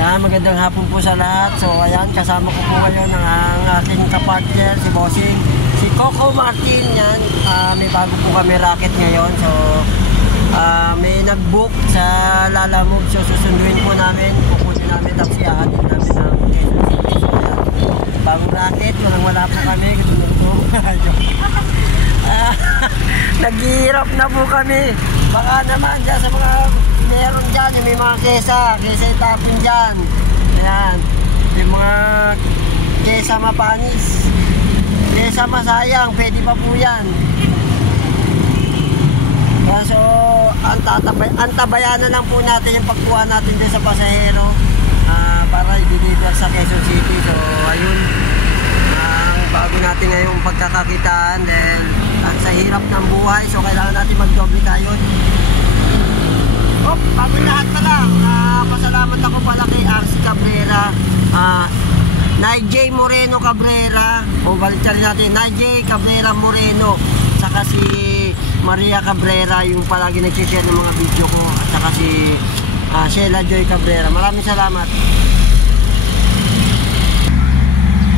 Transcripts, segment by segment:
Magandang hapon po sa lahat. So ayan, kasama ko po ngayon ang ating kapartner, si Bossing, si Coco Martin. Yan, may bago po kami racket ngayon. So may nag-book sa Lalamove. So susunduin po namin, pupunin namin tapos iahatid namin ng Quezon City. So ayan, bagong racket, wala po kami. Naghihirap na po kami. Baka naman dyan sa mga meron dyan, may mga kesa itapin dyan. Ayan, yung mga kesa mapanis, kesa masayang, pwede pa po yan. So antabayanan lang po natin yung pagkuha natin dyan sa pasahero para i-deliver sa Quezon City. So ayun, bago natin ngayong pagkakakitaan dahil sa hirap ng buhay, so kailangan natin mag-doble tayo. Bago lahat pala, pasalamat ako pala kay RC Cabrera, Nigel Moreno Cabrera, o balik rin natin, Nigel Cabrera Moreno, saka si Maria Cabrera, yung palagi nag-share ng mga video ko, at saka si Sheila Joy Cabrera. Maraming salamat.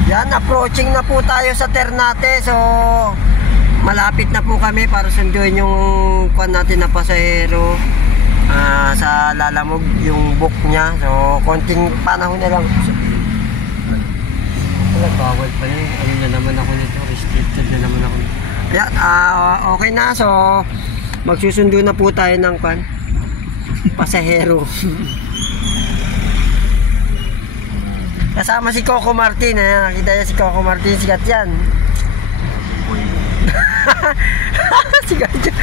Yan, approaching na po tayo sa Ternate. So malapit na po kami para sunduin yung kwan natin na pasahero sa Lalamove, yung book niya. So konting panahon na lang. Wala, bawal pa yun. Ayun na naman ako nito, restricted na naman ako. Ayan, okay na. So magsusundo na po tayo ng kwan pasahero. Kasama si Coco Martin. Nakita niya si Coco Martin, sikat yan. Sikat yan.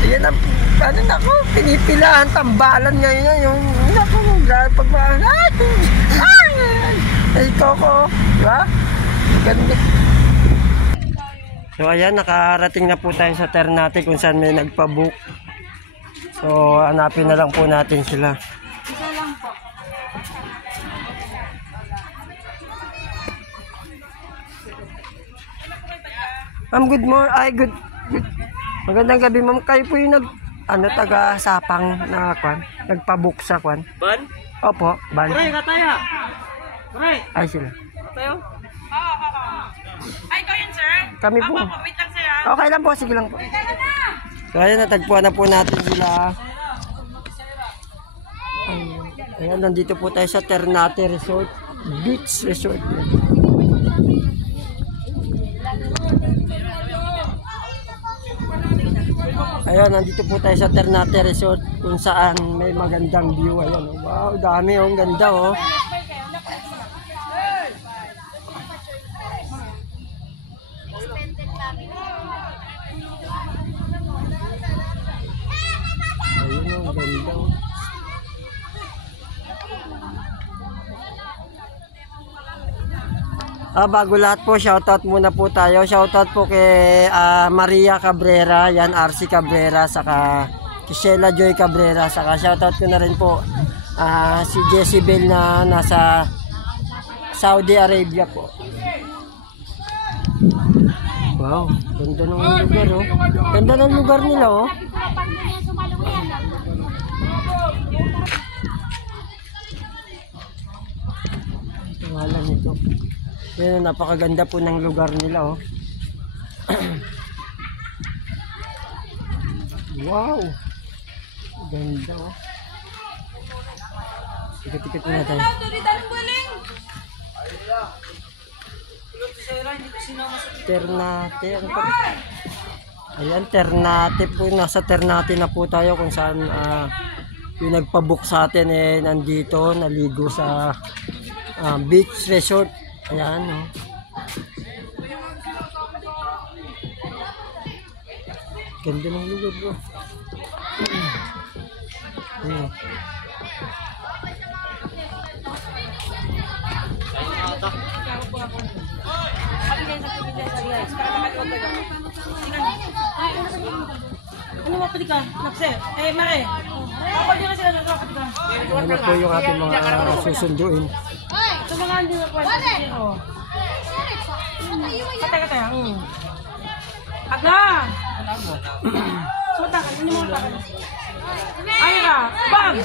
Ayan ang, ano nako, pinipilahan, tambalan ngayon yung, nako, pagbahan. Ay, Coco, diba? Ganda. So ayan, nakarating na po tayo sa Ternate kung saan may nagpa-book. So hanapin na lang po natin sila. Ma'am, good morning. Ay, good. Magandang gabi, ma'am. Kayo po yung taga-sapang na kwan. Nagpa-book sa kwan. Ban? Opo, ban. Pre, kataya. Pre. Ay, sila. Katayo? Ay, ikaw yun, sir? Kami po. Wait lang, sir. Okay lang po, sige lang po. So, ayan, natagpuan na po natin sila. Ayan, nandito po tayo sa Ternate Resort. Beach Resort. Ayan, nandito po tayo sa Ternate Resort kung saan may magandang view. Ayan, wow, dami, ang ganda, oh. Ayun, ang ganda. Bago lahat po, shoutout muna po tayo. Shoutout po kay Maria Cabrera, yan, RC Cabrera, saka Sheila Joy Cabrera, saka shoutout ko na rin po si Jezebel na nasa Saudi Arabia po. Wow, ganda ng lugar, oh. Ganda ng lugar nila, oh. Wala nito. Yan, napakaganda po ng lugar nila, oh. Wow, ganda, oh. Tikat-tikat na tayo. Ternate, ayan, Ternate po, nasa Ternate na po tayo kung saan yung nagpabook sa atin nandito, naligo sa beach resort. Ayan, oh. Ganda ng lugar, bro. Ano mo pwede ka? Nakse? Mare. Kapag di na sila nagkakapit ka. Ano po yung ating mga susunduin. Ito mga hindi na pwede. Kata-kata. Aga! Sumunta ka. Ano mo? Ay ka! Bang!